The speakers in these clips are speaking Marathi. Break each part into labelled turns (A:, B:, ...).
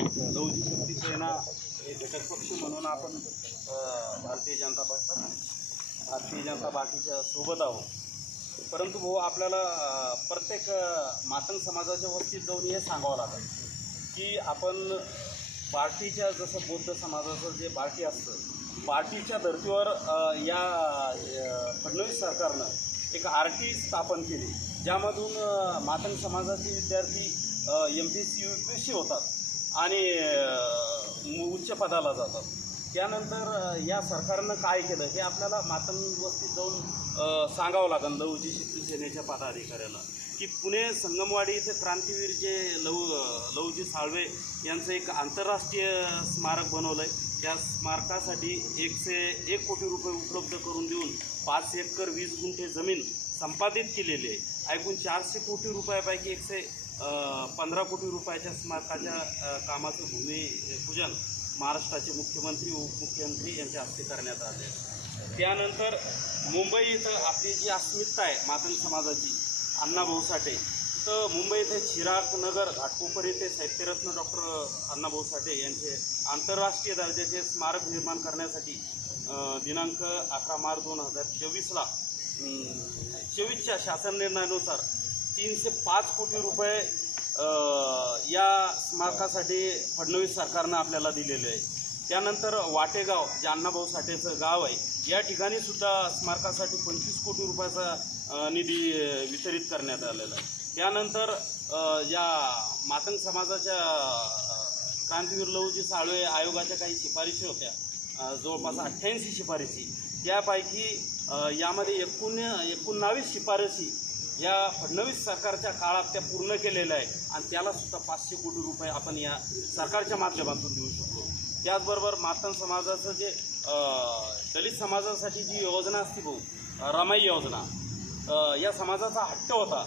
A: लवजी शक्ती सेना हे घटक पक्ष म्हणून आपण भारतीय जनता पक्ष भारतीय जनता पार्टीच्या सोबत आहोत. परंतु भाऊ आपल्याला प्रत्येक मातंग समाजाच्या वस्तीत जाऊन हे सांगावं लागेल की आपण पार्टीच्या जसं बौद्ध समाजाचं जे पार्टी असतं पार्टीच्या धर्तीवर या फडणवीस सरकारनं एक आर टी स्थापन केली. ज्यामधून मातंग समाजाचे विद्यार्थी M P C U P C होतात. आणि उच्च पदाला जातात. त्यानंतर या सरकारनं काय केलं हे आपल्याला मातंग वस्तीत जाऊन सांगावं लागेल लवजी शिक्षण सेनेच्या पदाधिकाऱ्याला. की पुणे संगमवाडी इथे क्रांतीवीर जे लव लवजी साळवे यांचं एक आंतरराष्ट्रीय स्मारक बनवलं आहे त्या स्मारकासाठी एकशे एक कोटी रुपये उपलब्ध करून देऊन पाच एकर वीस गुंठे जमीन संपादित केलेली आहे. ऐकून चारशे कोटी रुपयापैकी एकशे पंधरा कोटी रुपयाच्या स्मारकाच्या कामाचं भूमिपूजन महाराष्ट्राचे मुख्यमंत्री उपमुख्यमंत्री यांच्या हस्ते करण्यात आले. त्यानंतर मुंबई इथं आपली जी अस्मिता आहे मातंग समाजाची अण्णाभाऊ साठे तर मुंबई इथे चिराग नगर घाटकोपर येथे साहित्यरत्न डॉक्टर अण्णाभाऊ साठे यांचे आंतरराष्ट्रीय दर्जाचे स्मारक निर्माण करण्यासाठी दिनांक अकरा मार्च दोन हजार चोवीसला चोवीसच्या शासन निर्णयानुसार तीनशे पाच कोटी रुपये या स्मारकासाठी फडणवीस सरकारनं आपल्याला दिलेले आहे. त्यानंतर वाटेगाव जे अण्णाभाऊ साठेचं गाव आहे. या ठिकाणी सुद्धा स्मारकासाठी पंचवीस कोटी रुपयाचा निधी वितरित करण्यात आलेला आहे. त्यानंतर या मातंग समाजाच्या क्रांतीवीर लहूजी साळवे आयोगाच्या काही शिफारशी होत्या. जवळपास अठ्ठ्याऐंशी शिफारशी. त्यापैकी यामध्ये एकूण एकोणनावीस शिफारशी या फडणवीस सरकारच्या काळात त्या पूर्ण केलेल्या आहे आणि त्याला सुद्धा पाचशे कोटी रुपये आपण या सरकारच्या माध्यमातून देऊ शकतो. त्याचबरोबर मातन समाजाचं जे दलित समाजासाठी जी योजना असते भाऊ रमाई योजना या समाजाचा हट्ट होता.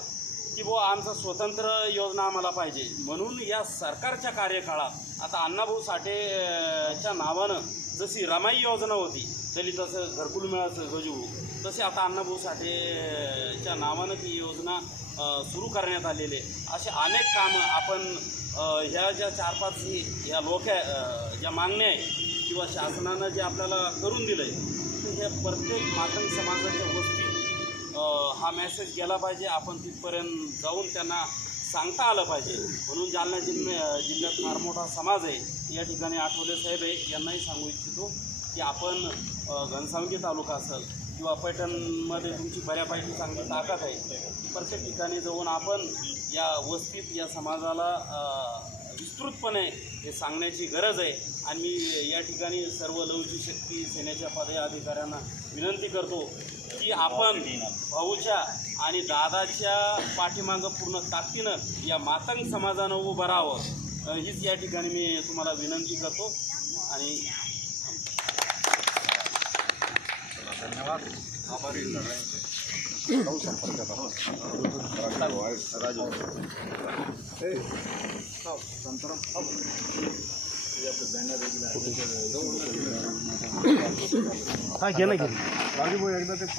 A: की बुवा आमचं स्वतंत्र योजना आम्हाला पाहिजे. म्हणून या सरकारच्या कार्यकाळात आता अण्णाभाऊ साठेच्या नावानं जशी रमाई योजना होती दलिताचं घरकुल मिळाचं गजू तसे आता अण्णाभाऊ साठेच्या नावानं ती योजना सुरू करण्यात आलेली आहे. असे अनेक कामं आपण ह्या ज्या चार पाच ह्या या लोक ज्या मागण्या आहे किंवा शासनानं जे आपल्याला करून दिलं आहे तर ह्या प्रत्येक मातंग समाजाच्या वस्ती हा मेसेज गेला पाहिजे. आपण तिथपर्यंत जाऊन त्यांना सांगता आलं पाहिजे. म्हणून जालना जिल्ह्या जिल्ह्यात फार मोठा समाज आहे. या ठिकाणी आठवले साहेब आहे. यांनाही सांगू इच्छितो की आपण घनसावंगी तालुका असेल किंवा पैठणमध्ये तुमची बऱ्यापैकी चांगली ताकद आहे. प्रत्येक ठिकाणी जाऊन आपण या वस्तीत या समाजाला विस्तृतपणे हे सांगण्याची गरज आहे. आणि मी या ठिकाणी सर्व लवची शक्ती सेनेच्या पदाधिकाऱ्यांना विनंती करतो की आपण भाऊच्या आणि दादाच्या पाठीमागं पूर्ण ताकदीनं या मातंग समाजानं उभं राहावं. हीच या ठिकाणी मी तुम्हाला विनंती करतो. आणि
B: धन्यवाद. आभारी. सगळ्यांचे जाऊ संपर्कात आहोत राजू ए हो, संतराम हो.